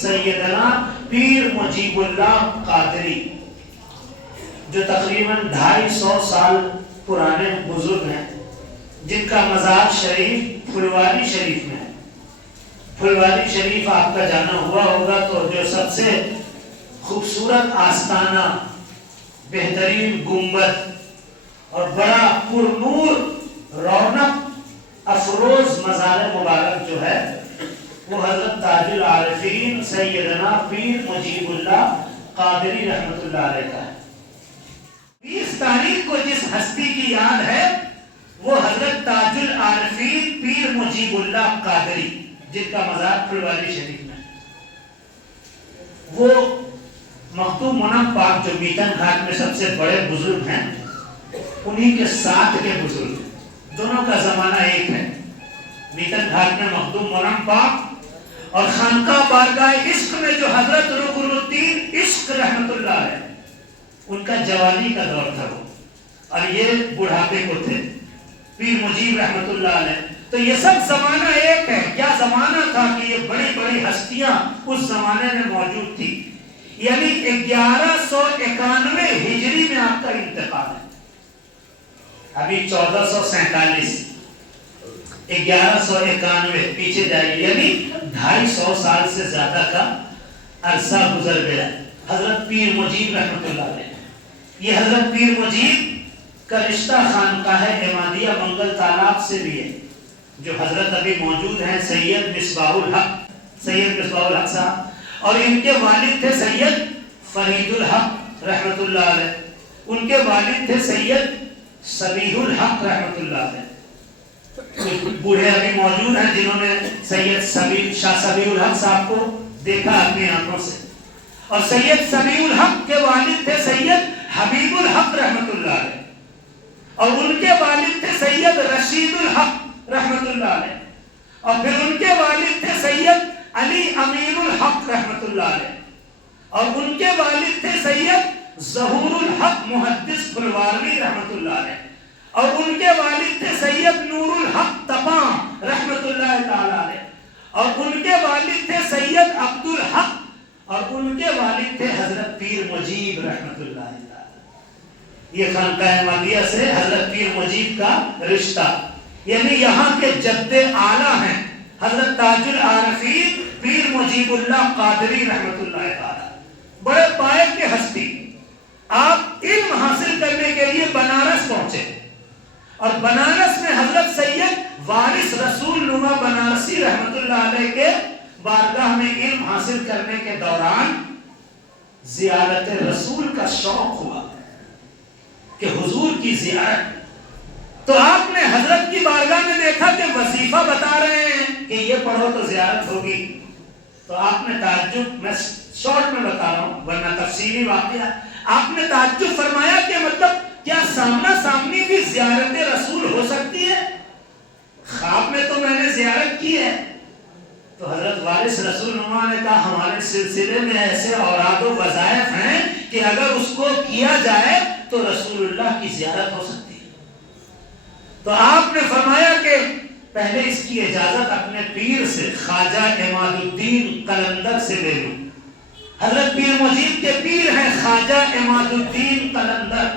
سیدنا پیر مجیب اللہ قادری، جو تقریباً 250 سال پرانے بزرگ ہیں، جن کا مزار شریف پھلواری شریف میں ہے۔ پھلواری شریف آپ کا جانا ہوا ہوگا تو جو سب سے خوبصورت آستانہ، بہترین گنبد اور بڑا پرنور رونق افروز مزار مبارک جو ہے وہ حضرت تاج العارفین سیدنا پیر مجیب اللہ قادری رحمت اللہ علیہ کا ہے۔ 20 تاریخ کو جس ہستی کی یاد ہے وہ حضرت تاج العارفین پیر مجیب اللہ قادری، جن کا مزار پھلواری شریف میں۔ وہ مختوم منم پاک جو میتن گھاٹ میں سب سے بڑے بزرگ ہیں، انہی کے ساتھ کے بزرگ ہیں، دونوں کا زمانہ ایک ہے۔ میتن گھاٹ میں مختوم منم پاک اور خانقاہ بارگاہ عشق میں جو حضرت رکن الدین عشق رحمت اللہ ہے، ان کا جوانی کا دور تھا وہ، اور یہ بڑھاپے کو تھے پیر مجیب رحمت اللہ علیہ۔ تو یہ سب زمانہ ایک ہے۔ کیا زمانہ تھا کہ یہ بڑی بڑی ہستیاں اس زمانے میں موجود تھی، یعنی 1191 ہجری میں آپ کا انتقال ہے۔ ابھی 1447، 1191 پیچھے جائیے، یعنی 250 سال سے زیادہ کا عرصہ گزر گیا حضرت پیر مجیب رحمت اللہ علیہ۔ یہ حضرت پیر مجیب کا رشتہ خانقاہ عمادیہ منگل تالاب سے بھی ہے، جو حضرت ابھی موجود ہیں سید مصباح الحق صاحب، اور ان کے والد تھے سید فرید الحق رحمت اللہ علیہ، ان کے والد تھے سید سبیح الحق رحمت اللہ علیہ۔ بوڑھے ابھی موجود ہیں جنہوں نے سید شاہ سبیح الحق صاحب کو دیکھا اپنی آنکھوں سے، اور سید سبیح الحق کے والد تھے سید حبیب الحق رحمت اللہ علیہ، اور ان کے والد تھے سید رشید الحق رحمت اللہ علیہ، اور پھر ان کے والد تھے سید علی امین الحق رحمت اللہ علیہ، اور ان کے والد تھے سید ظہور الحق محدث پھلواری رحمت اللہ علیہ، اور ان کے والد تھے سید نور الحق تپام رحمت اللہ تعالی علیہ، اور ان کے والد تھے سید عبد الحق، اور ان کے والد تھے حضرت پیر مجیب رحمت اللہ تعالی۔ یہ خانقاہ عمادیہ سے حضرت پیر مجیب کا رشتہ، یعنی یہاں کے جد اعلیٰ ہیں حضرت تاج العارفین پیر مجیب اللہ قادری رحمت اللہ تعالی، بڑے پائے کے ہستی۔ آپ علم حاصل کرنے کے لیے بنارس پہنچے، اور بنارس میں حضرت سید وارث رسول نما بنارسی رحمت اللہ علیہ کے بارگاہ میں علم حاصل کرنے کے دوران زیارت رسول کا شوق ہوا کہ حضور کی زیارت، تو آپ نے حضرت کی بارگاہ میں دیکھا کہ وظیفہ بتا رہے ہیں کہ یہ پڑھو تو زیارت ہوگی، تو آپ نے تعجب، میں شارٹ میں بتا رہا ہوں ورنہ تفصیلی واقعہ، آپ نے تعجب فرمایا کہ مطلب کیا سامنا سامنی بھی زیارت رسول ہو سکتی ہے؟ خواب میں تو میں نے زیارت کی ہے۔ تو حضرت وارث رسول نما نے کہا ہمارے سلسلے میں ایسے اوراد و وظائف ہیں کہ اگر اس کو کیا جائے تو رسول اللہ کی زیارت ہو سکتی ہے۔ تو آپ نے فرمایا کہ پہلے اس کی اجازت اپنے پیر سے خواجہ عماد الدین قلندر سے لے لوں۔ حضرت پیر مجیب کے پیر ہیں خواجہ عماد الدین قلندر،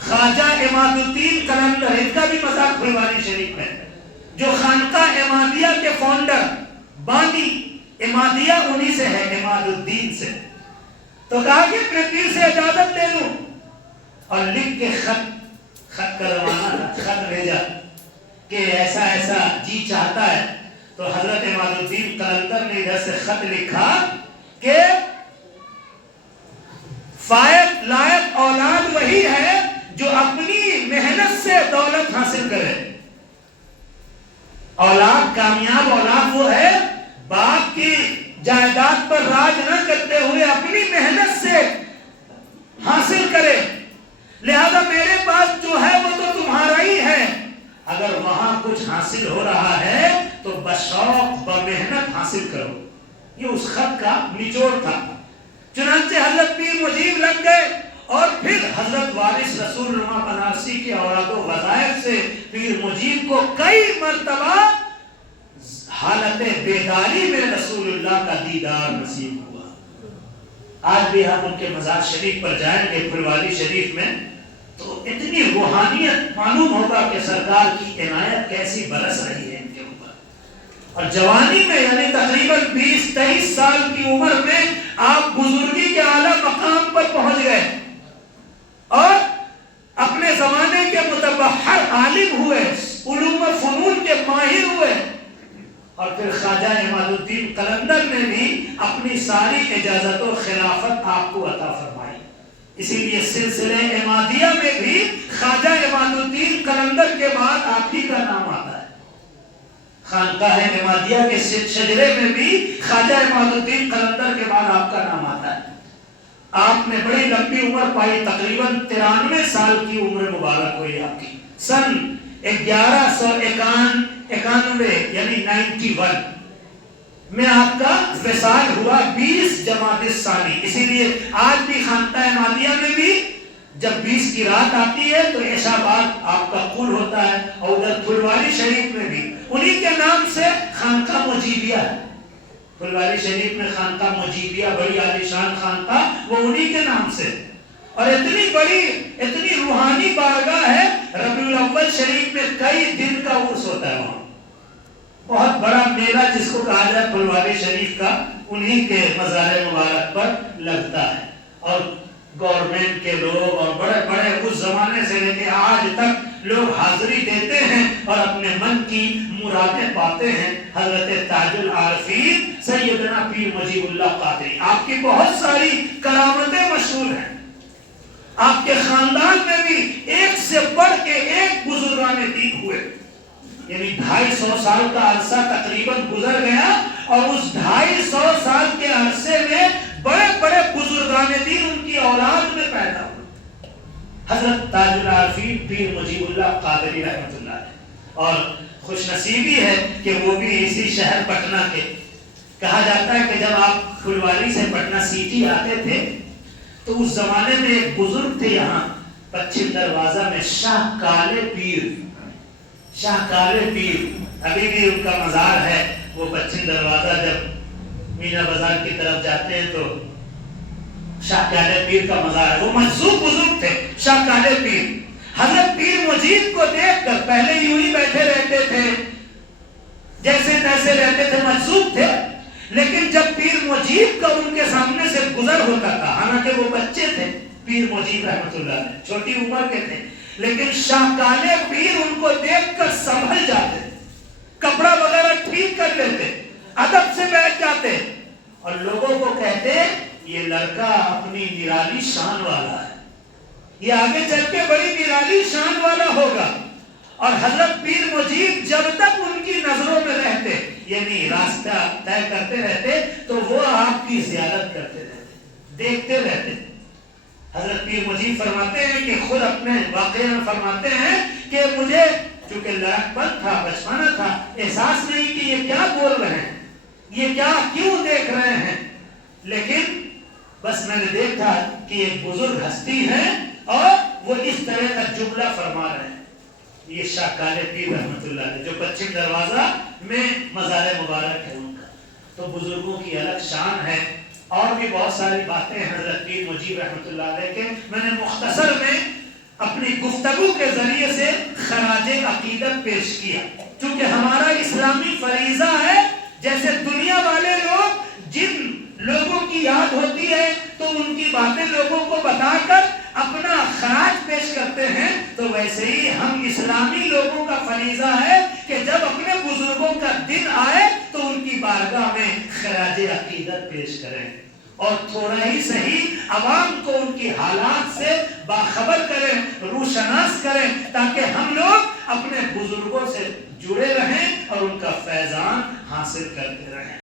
خواجہ عماد الدین قلندر، ان کا بھی مزار پھلواری شریف ہے، جو خانقاہ عمادیہ کے فاؤنڈر بانی عمادیہ انہی سے ہے، عماد الدین سے۔ تو کہا کہ اپنے پیر سے اجازت لے لوں، اور لکھ کے خط کروانا، خط بھیجا کہ ایسا ایسا جی چاہتا ہے۔ تو حضرت عماد الدین قلندر نے ادھر سے خط لکھا کہ فائق لائق اولاد وہی ہے جو اپنی محنت سے دولت حاصل کرے۔ اولاد، کامیاب اولاد وہ ہے باپ کی جائیداد پر راج نہ کرتے ہوئے اپنی محنت سے حاصل کرے۔ لہذا میرے پاس جو ہے وہ تو تمہارا ہی ہے، اگر وہاں کچھ حاصل ہو رہا ہے تو بشوق بمحنت حاصل کرو۔ یہ اس خط کا نچوڑ تھا۔ چنانچہ حضرت پیر مجیب لگ گئے، اور پھر حضرت وارث رسول نما بنارسی کے اوراد و وظائف سے پیر مجیب کو کئی مرتبہ حالت بیداری میں رسول اللہ کا دیدار نصیب ہوا۔ آج بھی ہم ان کے مزار شریف پر جائیں گے پھلواری شریف میں تو اتنی روحانیت معلوم ہوگا کہ سرکار کی عنایت کیسی برس رہی ہے ان کے اوپر۔ اور جوانی میں یعنی تقریباً 20-23 سال کی عمر میں آپ بزرگی کے اعلیٰ مقام پر پہنچ گئے اور اپنے زمانے کے متبحر عالم ہوئے، علوم و فنون کے ماہر ہوئے۔ اور پھر خواجہ عماد الدین قلندر نے بھی اپنی ساری اجازت و خلافت آپ کو عطا فرمائی۔ اسی لیے سلسلہ عمادیہ میں بھی خواجہ عماد الدین قلندر کے بعد آپ ہی کا نام آتا ہے۔ خانقاہ عمادیہ کے شجرے میں بھی خواجہ عماد الدین قلندر کے بعد آپ کا نام آتا ہے۔ آپ نے بڑی لمبی عمر پائی، تقریباً 93 سال کی عمر مبارک ہوئی آپ کی۔ سن 1191 یعنی 91 میں آپ کا وصال ہوا 20 جمادی الثانی۔ اسی لیے آج بھی خانقاہ عمادیہ میں بھی جب 20 کی رات آتی ہے تو عشاء بعد آپ کا قل ہوتا ہے، اور ادھر پھلواری شریف میں بھی انہی کے نام سے خانقاہ مجیبیہ ہے۔ پھلواری شریف میں خانقاہ مجیبیہ بڑی عالیشان خانقاہ، وہ انہی کے نام سے، اور اتنی بڑی اتنی روحانی بارگاہ ہے۔ ربیع الاول شریف میں کئی دن کا عرس ہوتا ہے وہاں، بہت بڑا میلہ جس کو کہا جائے پھلواری شریف کا انہی کے مزار مبارک پر لگتا ہے۔ اور گورنمنٹ کے لوگ اور بڑے بڑے اس زمانے سے لے کے آج تک لوگ حاضری دیتے ہیں اور اپنے من کی مرادیں پاتے ہیں۔ حضرت تاج العارفین سیدنا پیر مجیب اللہ قادری، آپ کی بہت ساری کرامتیں مشہور ہیں۔ آپ کے خاندان میں بھی ایک سے بڑھ کے ایک بزرگان دین ہوئے، یعنی 250 سال کا عرصہ تقریباً گزر گیا، اور اس 250 سال کے عرصے میں بڑے بڑے بزرگان دین ان کی اولاد میں پیدا ہوئے۔ حضرت تاج العارفین پیر مجیب اللہ قادری رحمۃ اللہ علیہ، اور خوش نصیبی ہے کہ وہ بھی اسی شہر پٹنہ کے۔ کہا جاتا ہے کہ جب آپ پھلواری سے پٹنہ سٹی آتے تھے تو اس زمانے میں ایک بزرگ تھے یہاں پچھم دروازہ میں، شاہ کالے پیر۔ شاہ کالے پیر ابھی بھی ان کا مزار ہے، وہ پچھم دروازہ جب مینا بازار کی طرف جاتے ہیں تو شاہ کالے پیر کا مزار ہے۔ وہ مجذوب بزرگ تھے شاہ کالے پیر۔ حضرت پیر مجید کو دیکھ کر پہلے یوں ہی بیٹھے رہتے تھے، جیسے تیسے رہتے تھے، مجذوب تھے، لیکن جب پیر مجید کا ان کے سامنے سے گزر ہوتا تھا، حالانکہ وہ بچے تھے پیر مجید رحمت اللہ علیہ، چھوٹی عمر کے تھے، لیکن شاہ کالے پیر ان کو دیکھ کر سنبھل جاتے، کپڑا وغیرہ ٹھیک کر لیتے، ادب سے بیٹھ جاتے، اور لوگوں کو کہتے یہ لڑکا اپنی نرالی شان والا ہے، یہ آگے چل کے بڑی نرالی شان والا ہوگا۔ اور حضرت پیر مجید جب تک ان کی نظروں میں رہتے، یعنی راستہ طے کرتے رہتے، تو وہ آپ کی زیارت کرتے رہتے، دیکھتے رہتے۔ حضرت پیر مجید فرماتے ہیں کہ خود اپنے واقعے میں فرماتے ہیں کہ مجھے چونکہ لڑک پن تھا، بچپنا تھا، احساس نہیں کہ یہ کیا بول رہے ہیں، یہ کیا کیوں دیکھ رہے ہیں، لیکن بس میں نے دیکھا کہ ایک بزرگ ہستی ہے اور وہ اس طرح کا جملہ فرما رہے ہیں۔ یہ شاہ کالے پیر رحمت اللہ علیہ جو پچھم دروازہ میں مزار مبارک ہے ان کا، تو بزرگوں کی الگ شان ہے۔ اور بھی بہت ساری باتیں حضرت پیر مجید رحمت اللہ علیہ کے میں نے مختصر میں اپنی گفتگو کے ذریعے سے خراج عقیدت پیش کیا، چونکہ ہمارا اسلامی فریضہ ہے، جیسے دنیا والے لوگ جن لوگوں کی یاد ہوتی ہے تو ان کی باتیں لوگوں کو بتا کر اپنا خراج پیش کرتے ہیں، تو ویسے ہی ہم اسلامی لوگوں کا فریضہ ہے کہ جب اپنے بزرگوں کا دن آئے تو ان کی بارگاہ میں خراج عقیدت پیش کریں، اور تھوڑا ہی صحیح عوام کو ان کی حالات سے باخبر کریں، روشناس کریں، تاکہ ہم لوگ اپنے بزرگوں سے جڑے رہیں اور ان کا فیضان حاصل کرتے رہیں۔